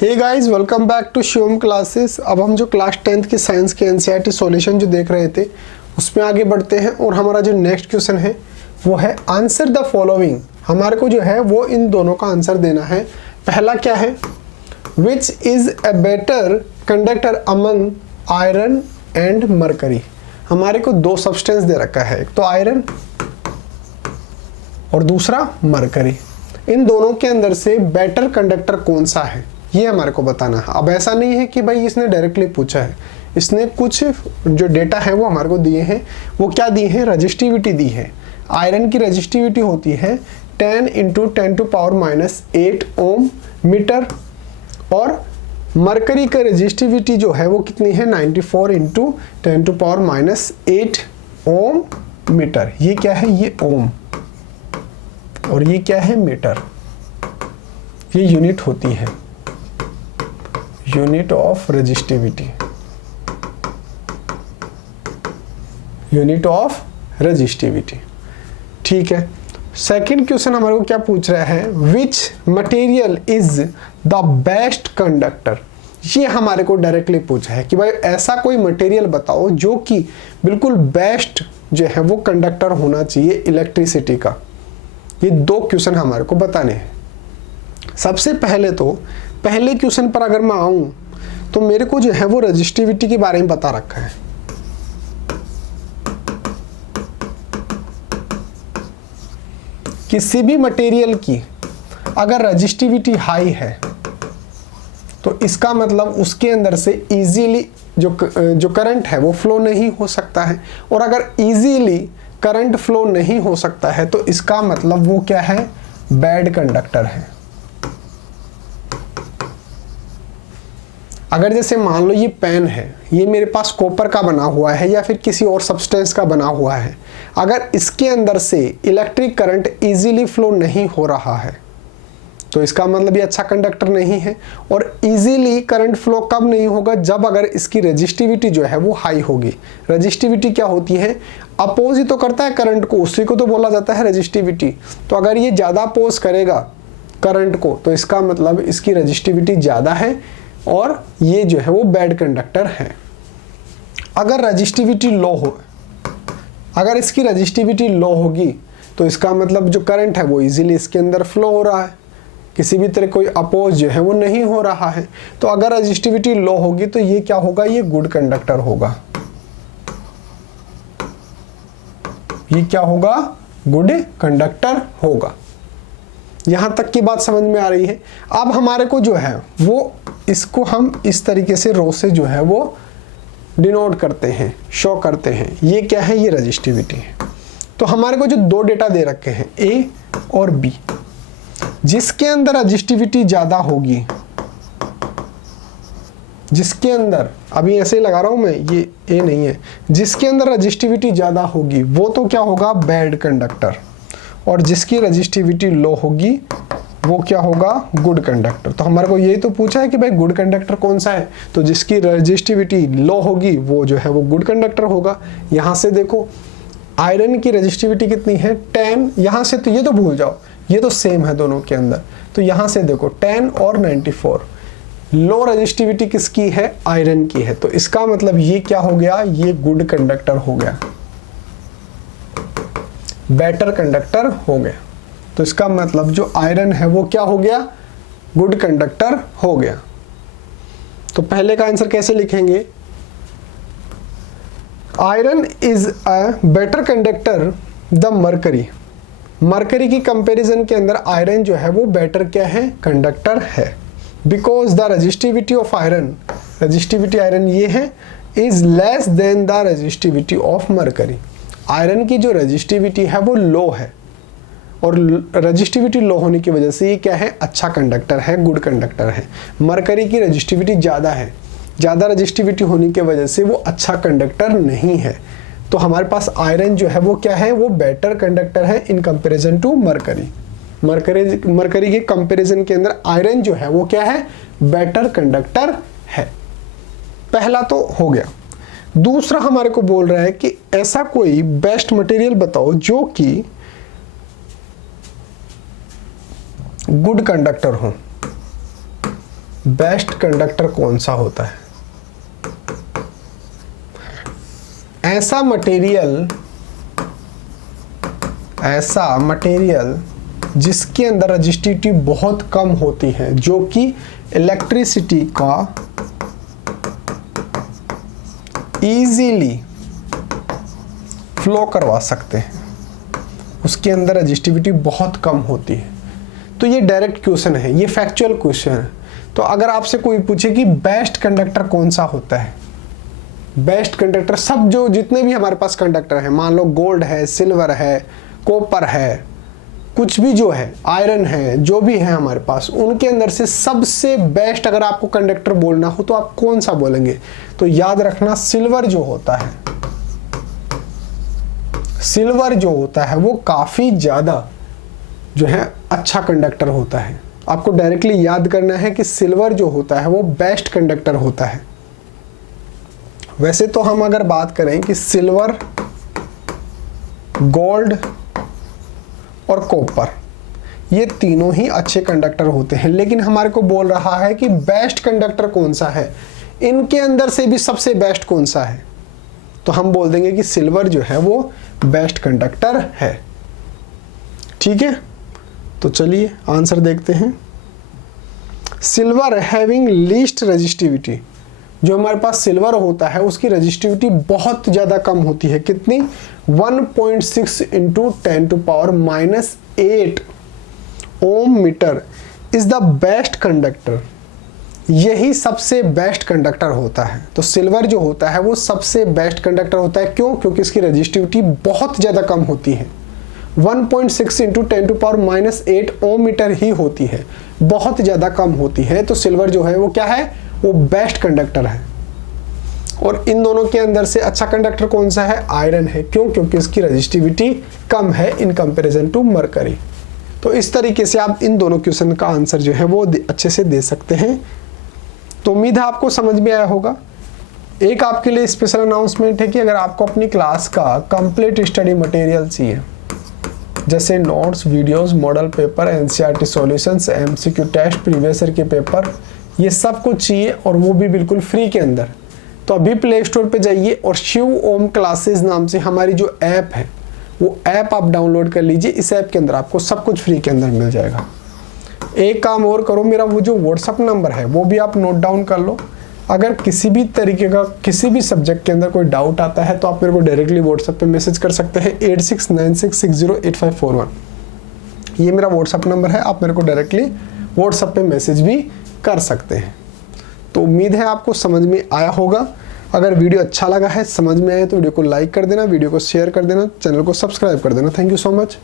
Hey guys, welcome back to Shivam classes. अब हम जो क्लास 10th की साइंस के एनसीईआरटी सॉल्यूशन जो देख रहे थे उसमें आगे बढ़ते हैं और हमारा जो नेक्स्ट क्वेश्चन है वो है आंसर द फॉलोइंग। हमारे को जो है वो इन दोनों का आंसर देना है। पहला क्या है, which is a better conductor among iron and mercury. हमारे को दो सब्सटेंस दे रखा है, एक तो आयरन और दूसरा मरकरी। इन दोनों के अंदर से बेटर कंडक्टर कौन सा है ये हमारे को बताना है। अब ऐसा नहीं है कि भाई इसने डायरेक्टली पूछा है, इसने कुछ जो डेटा है वो हमारे को दिए हैं। वो क्या दिए हैं, रजिस्टिविटी दी है। आयरन की रजिस्टिविटी होती है 10 × 10⁻⁸ ओम मीटर और मरकरी का रजिस्टिविटी जो है वो कितनी है 94 × 10⁻⁸ ओम मीटर। ये क्या है, ये ओम और ये क्या है, मीटर। ये यूनिट होती है, unit of resistivity, unit of resistivity. ठीक है। सेकंड क्वेश्चन हमारे को क्या पूछ रहा है, which material is the best conductor. ये हमारे को डायरेक्टली पूछा है कि भाई ऐसा कोई मटेरियल बताओ जो कि बिल्कुल बेस्ट जो है वो कंडक्टर होना चाहिए इलेक्ट्रिसिटी का। ये दो क्वेश्चन हमारे को बताने हैं। सबसे पहले तो पहले क्वेश्चन पर अगर मैं आऊं तो मेरे को जो है वो रजिस्टिविटी के बारे में बता रखा है। किसी भी मटेरियल की अगर रजिस्टिविटी हाई है तो इसका मतलब उसके अंदर से इजीली जो करंट है वो फ्लो नहीं हो सकता है, और अगर इजीली करंट फ्लो नहीं हो सकता है तो इसका मतलब वो क्या है, बैड कंडक्टर है। अगर जैसे मान लो ये पेन है, ये मेरे पास कॉपर का बना हुआ है या फिर किसी और सब्सटेंस का बना हुआ है, अगर इसके अंदर से इलेक्ट्रिक करंट इजीली फ्लो नहीं हो रहा है तो इसका मतलब ये अच्छा कंडक्टर नहीं है। और इजीली करंट फ्लो कब नहीं होगा, जब अगर इसकी रजिस्टिविटी जो है वो हाई होगी। रजिस्टिविटी क्या होती है, अपोज ही तो करता है करंट को, उसी को तो बोला जाता है रजिस्टिविटी। तो अगर ये ज़्यादा अपोज करेगा करंट को तो इसका मतलब इसकी रजिस्टिविटी ज़्यादा है और ये जो है वो बैड कंडक्टर है। अगर रजिस्टिविटी लो हो, अगर इसकी रजिस्टिविटी लो होगी तो इसका मतलब जो करंट है वो इजीली इसके अंदर फ्लो हो रहा है, किसी भी तरह कोई अपोज जो है वो नहीं हो रहा है। तो अगर रजिस्टिविटी लो होगी तो ये क्या होगा, ये गुड कंडक्टर होगा। ये क्या होगा, गुड कंडक्टर होगा। यहां तक की बात समझ में आ रही है। अब हमारे को जो है वो इसको हम इस तरीके से रो से जो है वो डिनोट करते हैं, शो करते हैं। ये क्या है, ये रजिस्टिविटी है। तो हमारे को जो दो डेटा दे रखे हैं ए और बी, जिसके अंदर रजिस्टिविटी ज्यादा होगी, जिसके अंदर अभी ऐसे ही लगा रहा हूं मैं, ये ए नहीं है, जिसके अंदर रजिस्टिविटी ज्यादा होगी वो तो क्या होगा, बैड कंडक्टर। और जिसकी रजिस्टिविटी लो होगी वो क्या होगा, गुड कंडक्टर। तो हमारे को यही तो पूछा है कि भाई गुड कंडक्टर कौन सा है, तो जिसकी रजिस्टिविटी लो होगी वो जो है वो गुड कंडक्टर होगा। यहां से देखो आयरन की रजिस्टिविटी कितनी है 10, यहां से तो ये तो भूल जाओ, ये तो सेम है दोनों के अंदर। तो यहां से देखो 10 और 94, लो रजिस्टिविटी किसकी है, आयरन की है। तो इसका मतलब ये क्या हो गया, ये गुड कंडक्टर हो गया, बेटर कंडक्टर हो गया। तो इसका मतलब जो आयरन है वो क्या हो गया, गुड कंडक्टर हो गया। तो पहले का आंसर कैसे लिखेंगे, iron is a better conductor the mercury. Mercury की कंपैरिजन के अंदर आयरन जो है वो बेटर क्या है, कंडक्टर है। Because the resistivity of iron, resistivity iron ये है, is less than the resistivity of mercury. Iron की जो रजिस्टिविटी है वो लो है और रजिस्टिविटी लो होने की वजह से ये क्या है, अच्छा कंडक्टर है, गुड कंडक्टर है। मरकरी की रजिस्टिविटी ज़्यादा है, ज़्यादा रजिस्टिविटी होने की वजह से वो अच्छा कंडक्टर नहीं है। तो हमारे पास आयरन जो है वो क्या है, वो बेटर कंडक्टर है in comparison to mercury. Mercury के कंपैरिजन के अंदर आयरन जो है वो क्या है, बेटर कंडक्टर है। पहला तो हो गया। दूसरा हमारे को बोल रहा है कि ऐसा कोई बेस्ट मटेरियल बताओ जो कि गुड कंडक्टर हो। बेस्ट कंडक्टर कौन सा होता है? ऐसा मटेरियल जिसके अंदर रजिस्टिविटी बहुत कम होती है, जो कि इलेक्ट्रिसिटी का इजीली फ्लो करवा सकते हैं, उसके अंदर रजिस्टिविटी बहुत कम होती है। तो ये डायरेक्ट क्वेश्चन है, ये फैक्चुअल क्वेश्चन है। तो अगर आपसे कोई पूछे कि बेस्ट कंडक्टर कौन सा होता है, बेस्ट कंडक्टर सब जो जितने भी हमारे पास कंडक्टर है, मान लो गोल्ड है, सिल्वर है, कॉपर है, कुछ भी जो है, आयरन है, जो भी है हमारे पास, उनके अंदर से सबसे बेस्ट अगर आपको कंडक्टर बोलना हो तो आप कौन सा बोलेंगे? तो याद रखना सिल्वर जो होता है, सिल्वर जो होता है वो काफी ज्यादा जो है अच्छा कंडक्टर होता है। आपको डायरेक्टली याद करना है कि सिल्वर जो होता है वो बेस्ट कंडक्टर होता है। वैसे तो हम अगर बात करें कि सिल्वर, गोल्ड और कॉपर ये तीनों ही अच्छे कंडक्टर होते हैं, लेकिन हमारे को बोल रहा है कि बेस्ट कंडक्टर कौन सा है, इनके अंदर से भी सबसे बेस्ट कौन सा है, तो हम बोल देंगे कि सिल्वर जो है वो बेस्ट कंडक्टर है। ठीक है, तो चलिए आंसर देखते हैं। सिल्वर हैविंग लीस्ट रजिस्टिविटी, जो हमारे पास सिल्वर होता है उसकी रजिस्टिविटी बहुत ज़्यादा कम होती है। कितनी? 1.6 into 10⁻⁸ ohm metre is the best conductor. यही सबसे बेस्ट कंडक्टर होता है। तो सिल्वर जो होता है वो सबसे बेस्ट कंडक्टर होता है। क्यों? क्योंकि इसकी रजिस्टिविटी बहुत ज़्यादा कम होती है, 1.6 इंटू 10⁻⁸ ओम मीटर ही होती है, बहुत ज़्यादा कम होती है। तो सिल्वर जो है वो क्या है? वो बेस्ट कंडक्टर है। और इन दोनों के अंदर से अच्छा कंडक्टर कौन सा है? आयरन है। क्यों? क्योंकि इसकी रजिस्टिविटी कम है इन कंपैरिजन टू मरकरी। तो इस तरीके से आप इन दोनों क्वेश्चन का आंसर जो है वो अच्छे से दे सकते हैं। तो उम्मीद है आपको समझ में आया होगा। एक आपके लिए स्पेशल अनाउंसमेंट है कि अगर आपको अपनी क्लास का कंप्लीट स्टडी मटेरियल चाहिए, जैसे notes, videos, model paper, NCERT solutions, MCQ test, previous year के पेपर, ये सब कुछ चाहिए और वो भी बिल्कुल फ्री के अंदर, तो अभी प्ले स्टोर पे जाइए और शिव ओम क्लासेस नाम से हमारी जो ऐप है वो ऐप आप डाउनलोड कर लीजिए। इस ऐप के अंदर आपको सब कुछ फ्री के अंदर मिल जाएगा। एक काम और करो, मेरा वो जो व्हाट्सअप नंबर है वो भी आप नोट डाउन कर लो। अगर किसी भी तरीके का किसी भी सब्जेक्ट के अंदर कोई डाउट आता है तो आप मेरे को डायरेक्टली व्हाट्सएप पे मैसेज कर सकते हैं 8696608541। ये मेरा व्हाट्सअप नंबर है, आप मेरे को डायरेक्टली व्हाट्सएप पे मैसेज भी कर सकते हैं। तो उम्मीद है आपको समझ में आया होगा। अगर वीडियो अच्छा लगा है, समझ में आए तो वीडियो को लाइक कर देना, वीडियो को शेयर कर देना, चैनल को सब्सक्राइब कर देना। Thank you so much.